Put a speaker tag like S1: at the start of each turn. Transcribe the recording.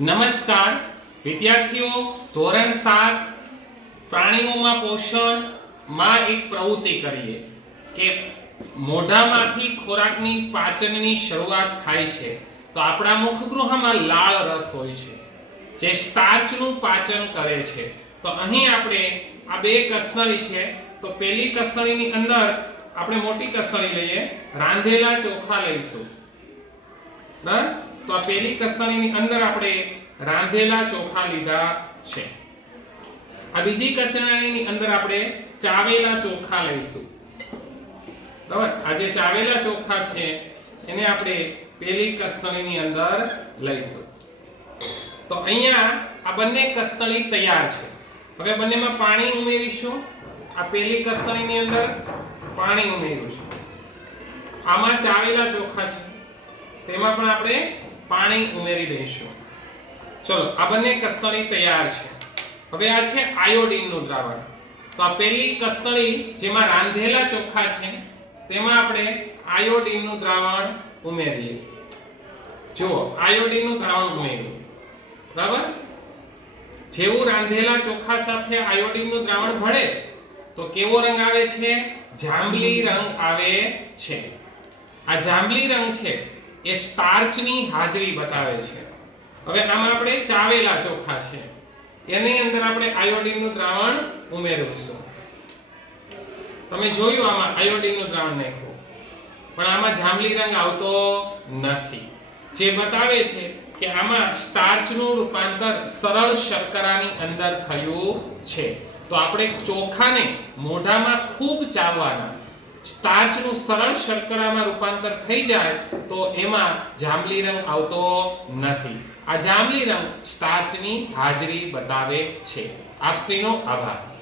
S1: નમસ્કાર. વિદ્યાર્થીઓ, ધોરણ સાત, પ્રાણીઓમાં પોષણ, માં એક પ્રવૃત્તિ કરીએ કે મોઢામાંથી ખોરાકની પાચનની શરૂઆત થાય છે. તો આપણા મુખગૃહમાં લાળ રસ હોય છે, જે સ્ટાર્ચનું પાચન કરે છે. તો અહીં આપણે આ બે કસનળી છે. તો પેલી કસનળીની અંદર આપણે મોટી કસનળી લઈએ. રાંધેલા ચોખા લઈશું. બરાબર તો આ પેલી કસનળીની અંદર આપણે રાંધેલા ચોખા લીધા છે. આ બીજી કસનળીની અંદર આપણે ચાવેલા ચોખા લઈશું. બરાબર? આ જે ચાવેલા ચોખા છે, એને આપણે પેલી કસનળીની અંદર લઈશું. તો અહીંયા આ બંને કસનળી તૈયાર છે. હવે બંનેમાં પાણી ઉમેરીશું. આ પેલી કસનળીની અંદર પાણી ઉમેર્યું છે. આમાં ચાવેલા ચોખા છે. તેમાં પણ આપણે પાણી ઉમેરી દઈશું. ચલો, આ બંને કસ્તળી તૈયાર છે. હવે આ છે આયોડિનનું દ્રાવણ. તો આ પેલી કસ્તળી જેમાં રાંધેલા ચોખા છે, તેમાં આપણે આયોડિનનું દ્રાવણ ઉમેરીએ. જુઓ, આયોડિનનું દ્રાવણ ઉમેર્યું. બરાબર? જેવું રાંધેલા ચોખા સાથે આયોડિનનું દ્રાવણ ભળે, તો કેવો રંગ આવે છે? જાંબલી રંગ આવે છે. આ જાંબલી રંગ છે. એ સ્ટાર્ચની હાજરી બતાવે છે. હવે આમાં આપણે ચાવેલા ચોખા છે. એની અંદર આપણે આયોડીનનું દ્રાવણ ઉમેરીશું તમે જોયું આમાં આયોડીનનું દ્રાવણ નાખ્યું. પણ આમાં જાંબલી રંગ આવતો નથી. જે બતાવે છે કે આમાં સ્ટાર્ચનું રૂપાંતર સરળ શર્કરાની અંદર થયું છે. તો આપણે ચોખાને મોઢામાં ખૂબ ચાવવાના. સ્ટાર્ચનું સરળ શર્કરામાં રૂપાંતર થઈ જાય તો એમાં જાંબલી રંગ આવતો નથી. આ જાંબલી રંગ સ્ટાર્ચની હાજરી બતાવે છે. આપશ્રીનો આભાર.